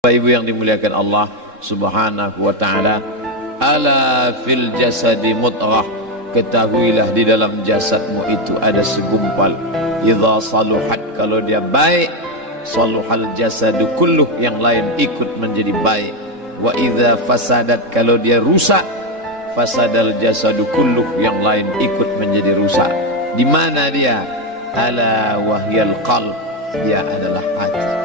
Bapak Ibu yang dimuliakan Allah Subhanahu wa taala, ala fil jasadi mudghah, ketahuilah di dalam jasadmu itu ada segumpal. Idza saluhat, kalau dia baik, saluhal jasadu kulluh, yang lain ikut menjadi baik. Wa idza fasadat, kalau dia rusak, fasadal jasadu kulluh, yang lain ikut menjadi rusak. Di mana dia? Ala wahyal qalb, dia adalah hati.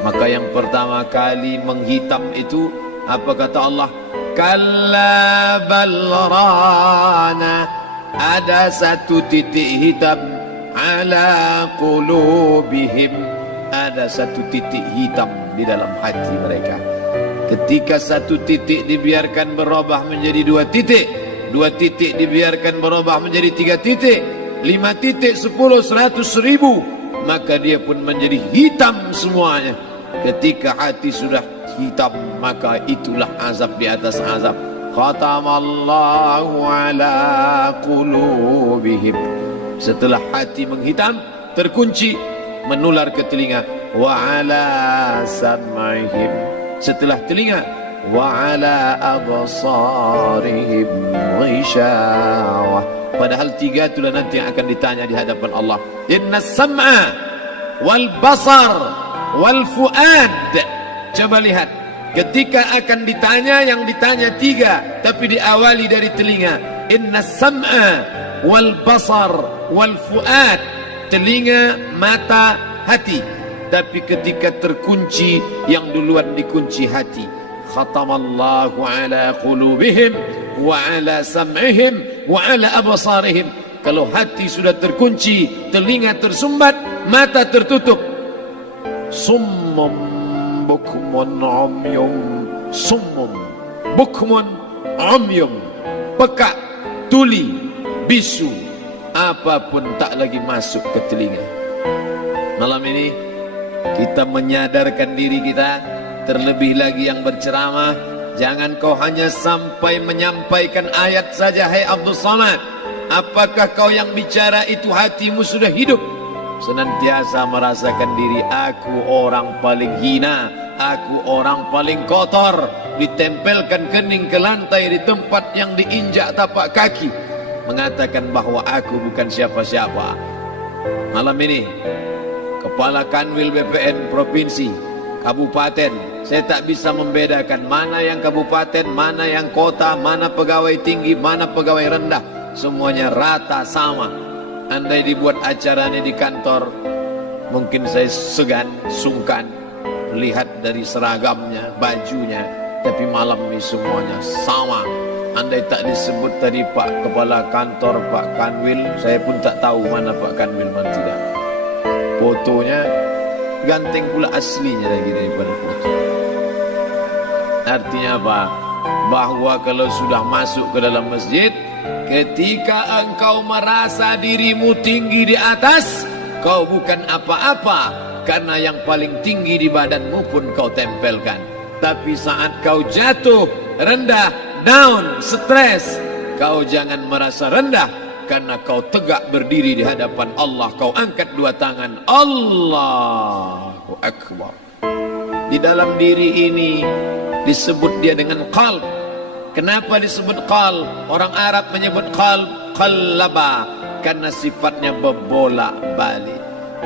Maka yang pertama kali menghitam itu apa kata Allah? Kalla balrana, ada satu titik hitam. Ala qulubihim, ada satu titik hitam di dalam hati mereka. Ketika satu titik dibiarkan berubah menjadi dua titik, dua titik dibiarkan berubah menjadi tiga titik, 5 titik, 10, 100, 1000, maka dia pun menjadi hitam semuanya. Ketika hati sudah hitam, maka itulah azab di atas azab. Khatamallahu ala qulubihim. Setelah hati menghitam, terkunci, menular ke telinga. Wa ala sam'ihim. Setelah telinga, wa ala absarihim ghishawah. Padahal 3 itulah nanti yang akan ditanya di hadapan Allah. Inna sam'a wal basar wal fuad. Coba lihat, ketika akan ditanya, yang ditanya 3, tapi diawali dari telinga. Inna sam'a wal basar wal fuad, telinga, mata, hati. Tapi ketika terkunci, yang duluan dikunci hati. Khatamallahu ala qulubihim wa ala sam'ihim wa ala absarihim. Kalau hati sudah terkunci, telinga tersumbat, mata tertutup. Summum bukmun umyum, summum bukmun umyum, peka, tuli, bisu, apapun tak lagi masuk ke telinga. Malam ini kita menyadarkan diri kita, terlebih lagi yang berceramah, jangan kau hanya sampai menyampaikan ayat saja. Hai Abdul Samad, apakah kau yang bicara itu hatimu sudah hidup? Senantiasa merasakan diri, aku orang paling hina, aku orang paling kotor, ditempelkan kening ke lantai di tempat yang diinjak tapak kaki, mengatakan bahwa aku bukan siapa-siapa. Malam ini Kepala Kanwil BPN Provinsi, Kabupaten, saya tak bisa membedakan mana yang kabupaten, mana yang kota, mana pegawai tinggi, mana pegawai rendah, semuanya rata sama. Andai dibuat acaranya di kantor, mungkin saya segan, sungkan melihat dari seragamnya, bajunya, tapi malam ini semuanya sama. Andai tak disebut tadi Pak Kepala Kantor, Pak Kanwil, saya pun tak tahu mana Pak Kanwil, mana tidak. Fotonya ganteng pula aslinya lagi daripada foto. Artinya apa? Bahwa kalau sudah masuk ke dalam masjid, ketika engkau merasa dirimu tinggi di atas, kau bukan apa-apa, karena yang paling tinggi di badanmu pun kau tempelkan. Tapi saat kau jatuh, rendah, down, stres, kau jangan merasa rendah, karena kau tegak berdiri di hadapan Allah. Kau angkat 2 tangan, Allahu Akbar. Di dalam diri ini disebut dia dengan qalb. Kenapa disebut qalb? Orang Arab menyebut qalb qallaba, karena sifatnya berbolak-balik.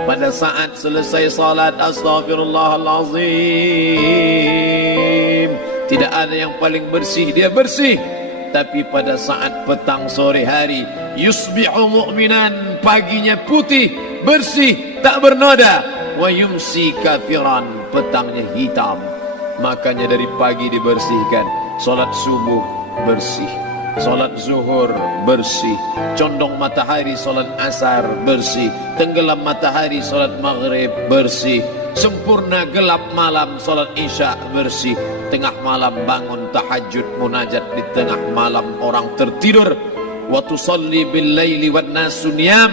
Pada saat selesai salat, astaghfirullahalazim, tidak ada yang paling bersih, dia bersih. Tapi pada saat petang sore hari, yusbihu mu'minan, paginya putih, bersih, tak bernoda. Wa yumsi kafiran, petangnya hitam. Makanya dari pagi dibersihkan. Salat subuh bersih, salat zuhur bersih, condong matahari salat asar bersih, tenggelam matahari salat maghrib bersih, sempurna gelap malam salat isya bersih, tengah malam bangun tahajud munajat, di tengah malam orang tertidur. Wa tusalli bil laili wan nasu niyam,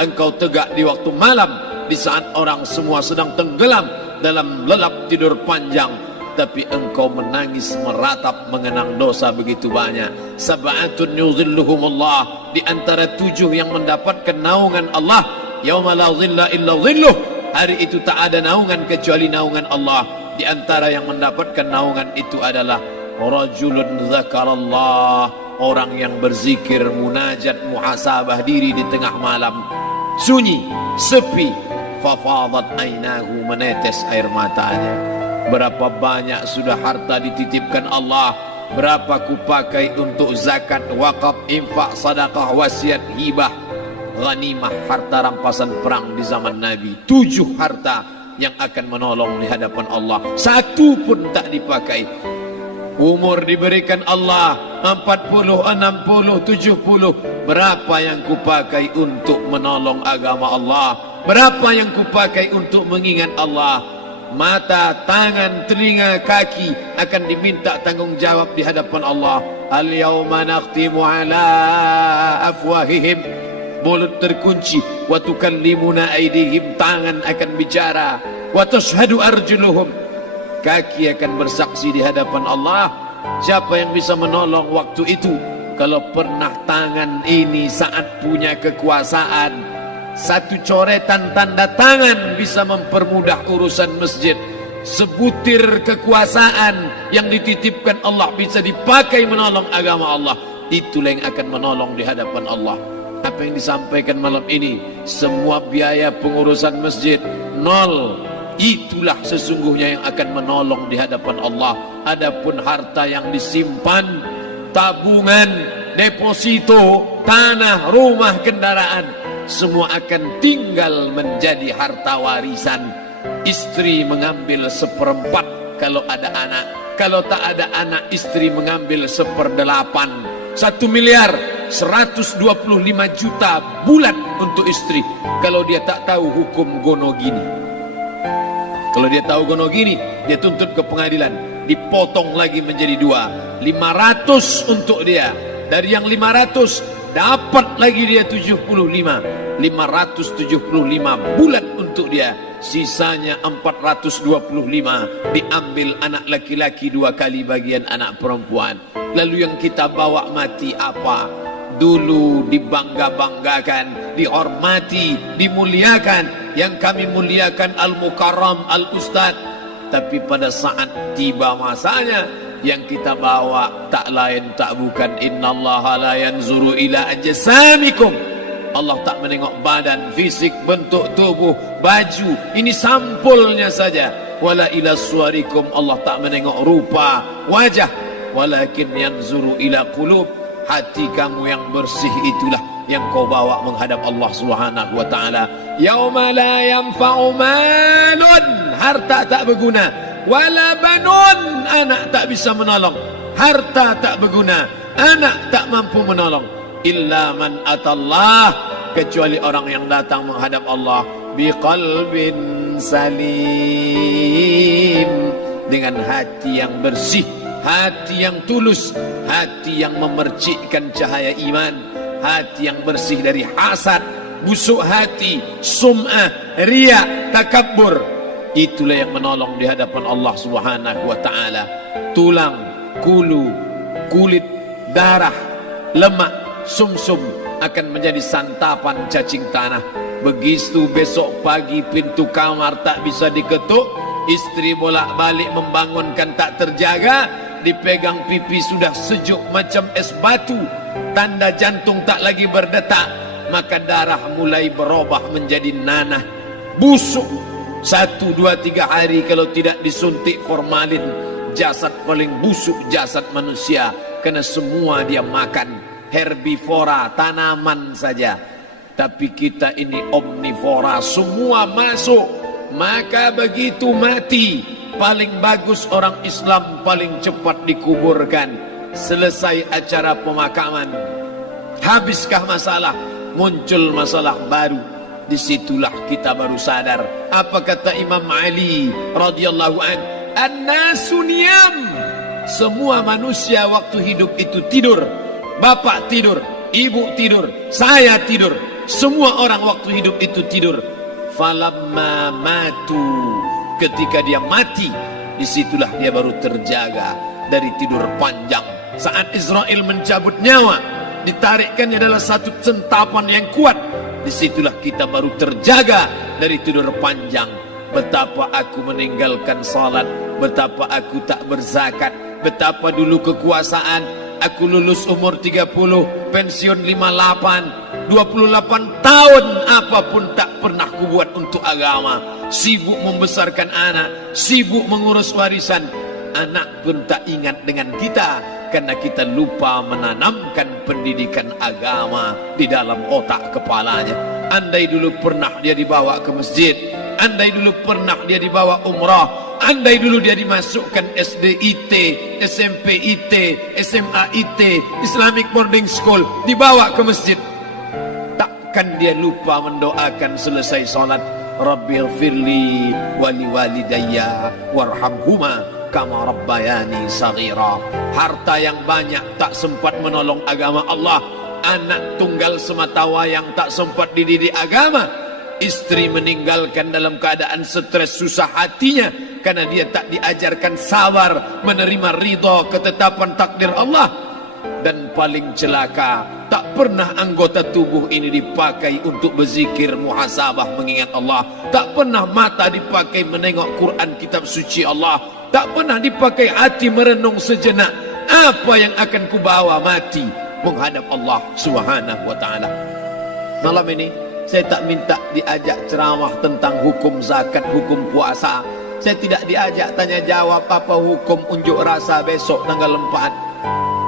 engkau tegak di waktu malam, di saat orang semua sedang tenggelam dalam lelap tidur panjang, tapi engkau menangis meratap mengenang dosa begitu banyak. Sab'atun yuzilluhumullah, di antara 7 yang mendapatkan naungan Allah. Yauma la zilla illa zilluh, hari itu tak ada naungan kecuali naungan Allah. Di antara yang mendapatkan naungan itu adalah rajulun zakarallah, orang yang berzikir, munajat, muhasabah diri di tengah malam, sunyi, sepi, fafadat ainahu, menetes air matanya. Berapa banyak sudah harta dititipkan Allah, berapa kupakai untuk zakat, wakaf, infak, sedekah, wasiat, hibah, ghanimah, harta rampasan perang di zaman Nabi. 7 harta yang akan menolong di hadapan Allah, 1 pun tak dipakai. Umur diberikan Allah 40, 60, 70. Berapa yang kupakai untuk menolong agama Allah? Berapa yang kupakai untuk mengingat Allah? Mata, tangan, telinga, kaki akan diminta tanggung jawab di hadapan Allah. Al-yawma nakhtimu ala afwahihim, mulut terkunci, wa tukallimuna aydihim, tangan akan bicara, wa tashhadu arjuluhum, kaki akan bersaksi di hadapan Allah. Siapa yang bisa menolong waktu itu? Kalau pernah tangan ini saat punya kekuasaan, 1 coretan tanda tangan bisa mempermudah urusan masjid. Sebutir kekuasaan yang dititipkan Allah bisa dipakai menolong agama Allah. Itulah yang akan menolong di hadapan Allah. Apa yang disampaikan malam ini, semua biaya pengurusan masjid 0. Itulah sesungguhnya yang akan menolong di hadapan Allah. Adapun harta yang disimpan, tabungan, deposito, tanah, rumah, kendaraan, semua akan tinggal menjadi harta warisan. Istri mengambil 1/4 kalau ada anak. Kalau tak ada anak, istri mengambil 1/8. 1 miliar 125 juta bulan untuk istri. Kalau dia tak tahu hukum gonogini. Kalau dia tahu gonogini, dia tuntut ke pengadilan, dipotong lagi menjadi 2. 500 untuk dia. Dari yang 500 dapat lagi dia 75. 575 bulan untuk dia. Sisanya 425 diambil anak laki-laki 2 kali bagian anak perempuan. Lalu yang kita bawa mati apa? Dulu dibangga-banggakan, dihormati, dimuliakan. Yang kami muliakan Al-Mukarram, Al-Ustad. Tapi pada saat tiba masanya, yang kita bawa tak lain tak bukan innallaha la yanzuru ila ajsamikum. Allah tak menengok badan, fisik, bentuk tubuh, baju. Ini sampulnya saja. Wala ila suwarikum, Allah tak menengok rupa, wajah. Walakin yanzuru ila qulub. Hati kamu yang bersih itulah yang kau bawa menghadap Allah Subhanahu wa taala. Yauma la yanfa'u malun, harta tak berguna, wala banun, anak tak bisa menolong. Harta tak berguna, anak tak mampu menolong. Illa man atallah, kecuali orang yang datang menghadap Allah biqalbin salim, dengan hati yang bersih, hati yang tulus, hati yang memercikkan cahaya iman, hati yang bersih dari hasad, busuk hati, sum'ah, riya, takabbur. Itulah yang menolong di hadapan Allah Subhanahu wa taala. Tulang, kulu, kulit, darah, lemak, sumsum akan menjadi santapan cacing tanah. Begitu besok pagi pintu kamar tak bisa diketuk, istri bolak-balik membangunkan tak terjaga, dipegang pipi sudah sejuk macam es batu, tanda jantung tak lagi berdetak, maka darah mulai berubah menjadi nanah, busuk. 1, 2, 3 hari kalau tidak disuntik formalin, jasad paling busuk jasad manusia, karena semua dia makan herbivora, tanaman saja. Tapi kita ini omnivora, semua masuk. Maka begitu mati, paling bagus orang Islam paling cepat dikuburkan. Selesai acara pemakaman, habiskah masalah, muncul masalah baru. Disitulah kita baru sadar. Apa kata Imam Ali radhiyallahu an? An-nasu niyam. Semua manusia waktu hidup itu tidur. Bapak tidur, ibu tidur, saya tidur. Semua orang waktu hidup itu tidur. Falamma matu, ketika dia mati, disitulah dia baru terjaga dari tidur panjang. Saat Israel mencabut nyawa, ditarikkannya adalah satu sentapan yang kuat. Disitulah kita baru terjaga dari tidur panjang. Betapa aku meninggalkan salat, betapa aku tak berzakat, betapa dulu kekuasaan, aku lulus umur 30, pensiun 58, 28 tahun apapun tak pernah kubuat untuk agama. Sibuk membesarkan anak, sibuk mengurus warisan. Anak pun tak ingat dengan kita karena kita lupa menanamkan pendidikan agama di dalam otak kepalanya. Andai dulu pernah dia dibawa ke masjid, andai dulu pernah dia dibawa umrah, andai dulu dia dimasukkan SD IT, SMP IT, SMA IT, Islamic Boarding School, dibawa ke masjid, takkan dia lupa mendoakan selesai salat, Rabbighfirli wali walidayya warhamhuma kama rabbayani saghira. Harta yang banyak tak sempat menolong agama Allah, anak tunggal semata wayang tak sempat dididik agama, istri meninggalkan dalam keadaan stres susah hatinya karena dia tak diajarkan sabar menerima ridha ketetapan takdir Allah. Dan paling celaka, tak pernah anggota tubuh ini dipakai untuk berzikir, muhasabah, mengingat Allah. Tak pernah mata dipakai menengok Quran, kitab suci Allah. Tak pernah dipakai hati merenung sejenak, apa yang akan kubawa mati menghadap Allah Subhanahu wa ta'ala. Malam ini saya tak minta diajak ceramah tentang hukum zakat, hukum puasa. Saya tidak diajak tanya jawab apa hukum unjuk rasa besok tanggal 4.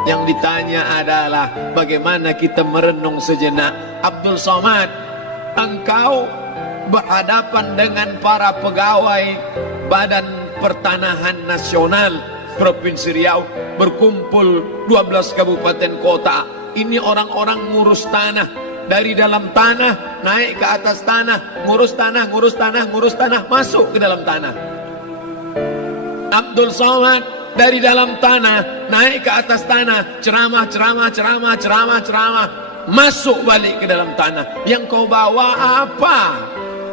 Yang ditanya adalah bagaimana kita merenung sejenak. Abdul Somad, engkau berhadapan dengan para pegawai Badan Pertanahan Nasional Provinsi Riau, berkumpul 12 kabupaten kota. Ini orang-orang ngurus tanah, dari dalam tanah naik ke atas tanah, ngurus tanah, ngurus tanah, ngurus tanah, masuk ke dalam tanah. Abdul Somad dari dalam tanah naik ke atas tanah, ceramah, ceramah, ceramah, ceramah, ceramah, masuk balik ke dalam tanah. Yang kau bawa apa?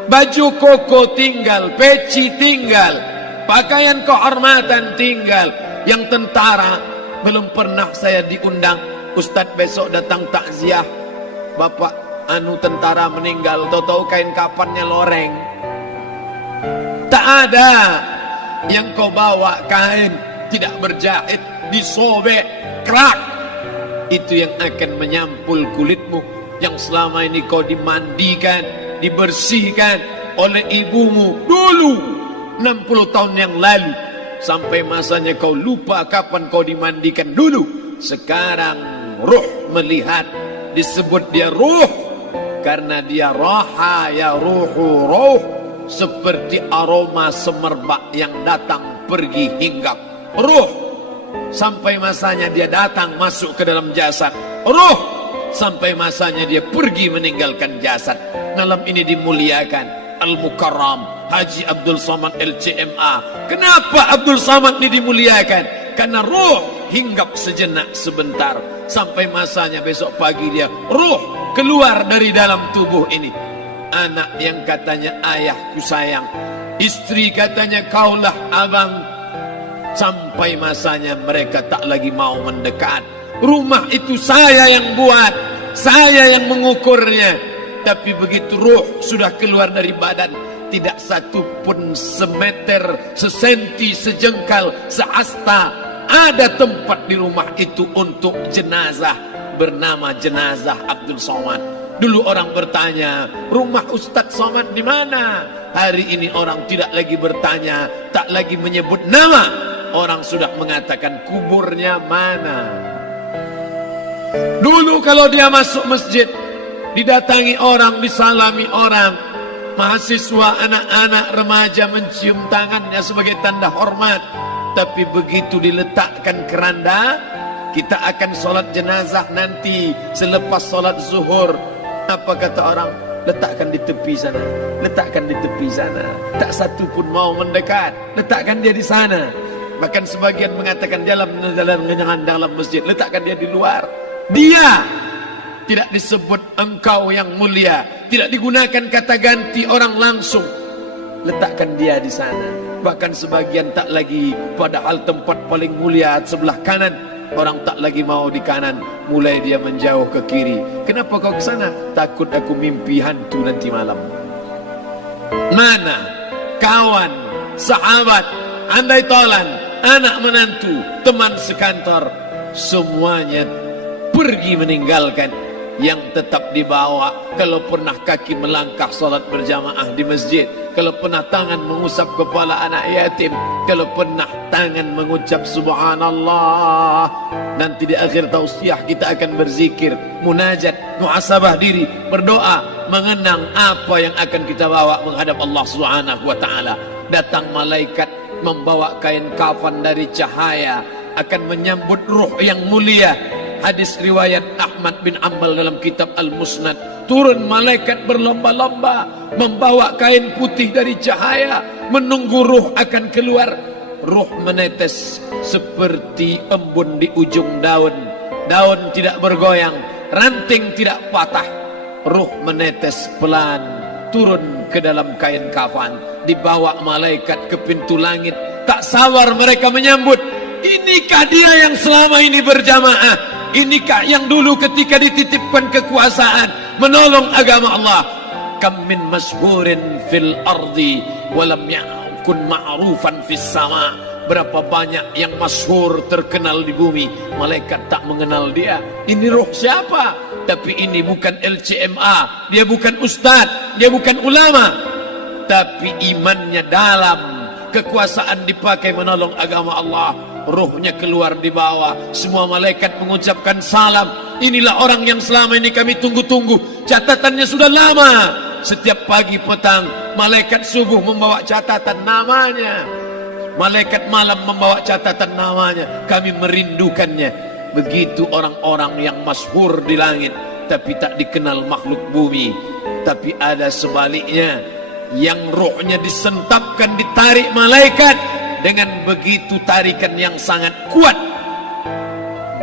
Baju koko tinggal, peci tinggal, pakaian kehormatan tinggal. Yang tentara belum pernah saya diundang. Ustadz besok datang takziah, bapak anu tentara meninggal, tahu-tahu kain kapannya loreng. Tak ada. Yang kau bawa kain tidak berjahit, disobek, kerak. Itu yang akan menyampul kulitmu, yang selama ini kau dimandikan, dibersihkan oleh ibumu dulu 60 tahun yang lalu. Sampai masanya kau lupa kapan kau dimandikan dulu. Sekarang ruh melihat, disebut dia ruh karena dia raha ya ruhu ruh, seperti aroma semerbak yang datang pergi hinggap. Ruh sampai masanya dia datang masuk ke dalam jasad. Ruh sampai masanya dia pergi meninggalkan jasad. Malam ini dimuliakan Al-Mukarram Haji Abdul Somad LCMA. Kenapa Abdul Somad ini dimuliakan? Karena ruh hinggap sejenak sebentar, sampai masanya besok pagi dia ruh keluar dari dalam tubuh ini. Anak yang katanya ayahku sayang, istri katanya kaulah abang, sampai masanya mereka tak lagi mau mendekat. Rumah itu saya yang buat, saya yang mengukurnya. Tapi begitu ruh sudah keluar dari badan, tidak satu pun semeter, sesenti, sejengkal, sehasta ada tempat di rumah itu untuk jenazah bernama jenazah Abdul Somad. Dulu orang bertanya, rumah Ustadz Somad di mana? Hari ini orang tidak lagi bertanya, tak lagi menyebut nama. Orang sudah mengatakan kuburnya mana. Dulu kalau dia masuk masjid, didatangi orang, disalami orang. Mahasiswa, anak-anak, remaja mencium tangannya sebagai tanda hormat. Tapi begitu diletakkan keranda, kita akan sholat jenazah nanti selepas sholat zuhur. Apa kata orang? Letakkan di tepi sana, letakkan di tepi sana. Tak satu pun mau mendekat, letakkan dia di sana. Bahkan sebagian mengatakan dalam masjid, letakkan dia di luar. Dia tidak disebut engkau yang mulia, tidak digunakan kata ganti orang langsung. Letakkan dia di sana. Bahkan sebagian tak lagi, padahal tempat paling mulia sebelah kanan, orang tak lagi mau di kanan, mulai dia menjauh ke kiri. Kenapa kau ke sana? Takut aku mimpi hantu nanti malam. Mana kawan, sahabat andai tolan, anak menantu, teman sekantor, semuanya pergi meninggalkan. Yang tetap dibawa, kalau pernah kaki melangkah salat berjamaah di masjid, kalau pernah tangan mengusap kepala anak yatim, kalau pernah tangan mengucap subhanallah. Nanti di akhir tausiah kita akan berzikir, munajat, muhasabah diri, berdoa, mengenang apa yang akan kita bawa menghadap Allah Subhanahu wa taala. Datang malaikat membawa kain kafan dari cahaya, akan menyambut ruh yang mulia. Hadis riwayat Ahmad bin Ambal dalam kitab Al-Musnad, turun malaikat berlomba-lomba membawa kain putih dari cahaya, menunggu ruh akan keluar. Ruh menetes seperti embun di ujung daun. Daun tidak bergoyang, ranting tidak patah. Ruh menetes pelan turun ke dalam kain kafan, dibawa malaikat ke pintu langit. Tak sabar mereka menyambut. Inikah dia yang selama ini berjamaah? Inikah yang dulu ketika dititipkan kekuasaan menolong agama Allah? Kam min masyhurin fil ardi walam yakun ma'rufan fis sama. Berapa banyak yang masyhur terkenal di bumi, malaikat tak mengenal dia. Ini roh siapa? Tapi ini bukan LCMA, dia bukan ustaz, dia bukan ulama, tapi imannya dalam. Kekuasaan dipakai menolong agama Allah. Ruhnya keluar di bawah, semua malaikat mengucapkan salam. Inilah orang yang selama ini kami tunggu-tunggu. Catatannya sudah lama. Setiap pagi petang, malaikat subuh membawa catatan namanya, malaikat malam membawa catatan namanya. Kami merindukannya. Begitu orang-orang yang masyhur di langit, tapi tak dikenal makhluk bumi. Tapi ada sebaliknya, yang ruhnya disentapkan, ditarik malaikat dengan begitu tarikan yang sangat kuat.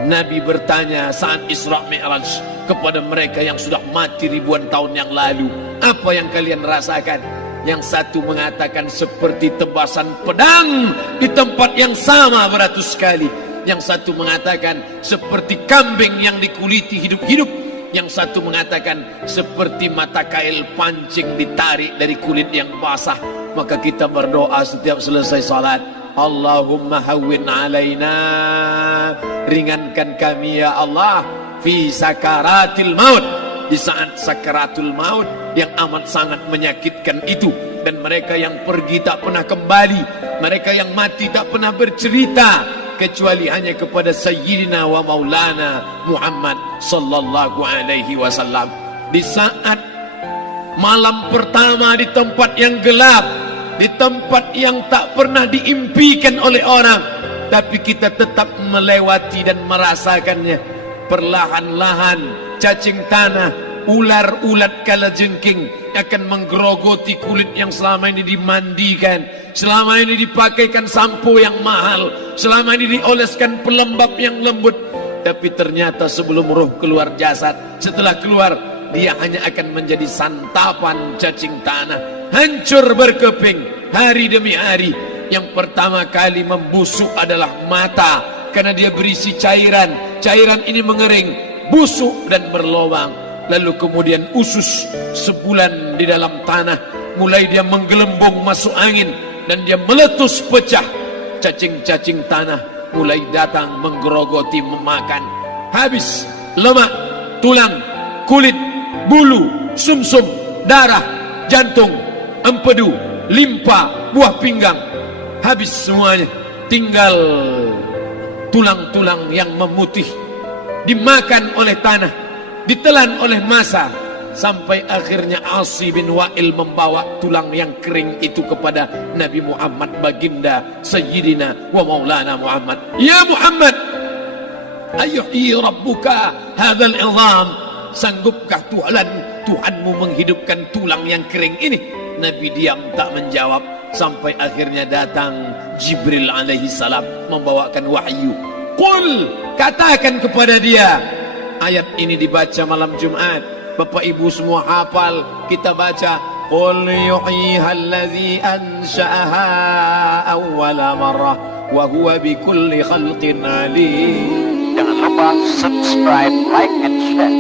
Nabi bertanya saat Isra Mi'raj kepada mereka yang sudah mati ribuan tahun yang lalu, apa yang kalian rasakan? Yang satu mengatakan seperti tebasan pedang di tempat yang sama beratus kali. Yang satu mengatakan seperti kambing yang dikuliti hidup-hidup. Yang satu mengatakan seperti mata kail pancing ditarik dari kulit yang basah. Maka kita berdoa setiap selesai salat, Allahumma hawwin alaina, ringankan kami ya Allah, fi sakaratil maut, di saat sakaratul maut yang amat sangat menyakitkan itu. Dan mereka yang pergi tak pernah kembali, mereka yang mati tak pernah bercerita, kecuali hanya kepada Sayyidina wa Maulana Muhammad sallallahu alaihi wasallam. Di saat malam pertama di tempat yang gelap, di tempat yang tak pernah diimpikan oleh orang, tapi kita tetap melewati dan merasakannya. Perlahan-lahan cacing tanah, ular-ulat kalajengking akan menggerogoti kulit yang selama ini dimandikan, selama ini dipakaikan sampo yang mahal, selama ini dioleskan pelembab yang lembut. Tapi ternyata sebelum roh keluar jasad, setelah keluar, dia hanya akan menjadi santapan cacing tanah, hancur berkeping hari demi hari. Yang pertama kali membusuk adalah mata, karena dia berisi cairan. Cairan ini mengering, busuk dan berlubang. Lalu kemudian usus sebulan di dalam tanah, mulai dia menggelembung masuk angin dan dia meletus pecah. Cacing-cacing tanah mulai datang menggerogoti, memakan. Habis lemak, tulang, kulit, bulu, sumsum, darah, jantung, empedu, limpa, buah pinggang. Habis semuanya, tinggal tulang-tulang yang memutih, dimakan oleh tanah, ditelan oleh massa, sampai akhirnya Asi bin Wa'il membawa tulang yang kering itu kepada Nabi Muhammad, baginda Sayyidina wa Maulana Muhammad. Ya Muhammad, ayuhyi rabbuka hadzal izam, sanggupkah Tuhanmu menghidupkan tulang yang kering ini? Nabi diam tak menjawab, sampai akhirnya datang Jibril alaihi salam membawakan wahyu. Qul, katakan kepada dia. Ayat ini dibaca malam Jumat, Bapak Ibu semua hafal. Kita baca, Qul yuhyiha allazi ansha'aha awwala marrah wa huwa bikulli khalqin alim. Jangan lupa subscribe, like, and share.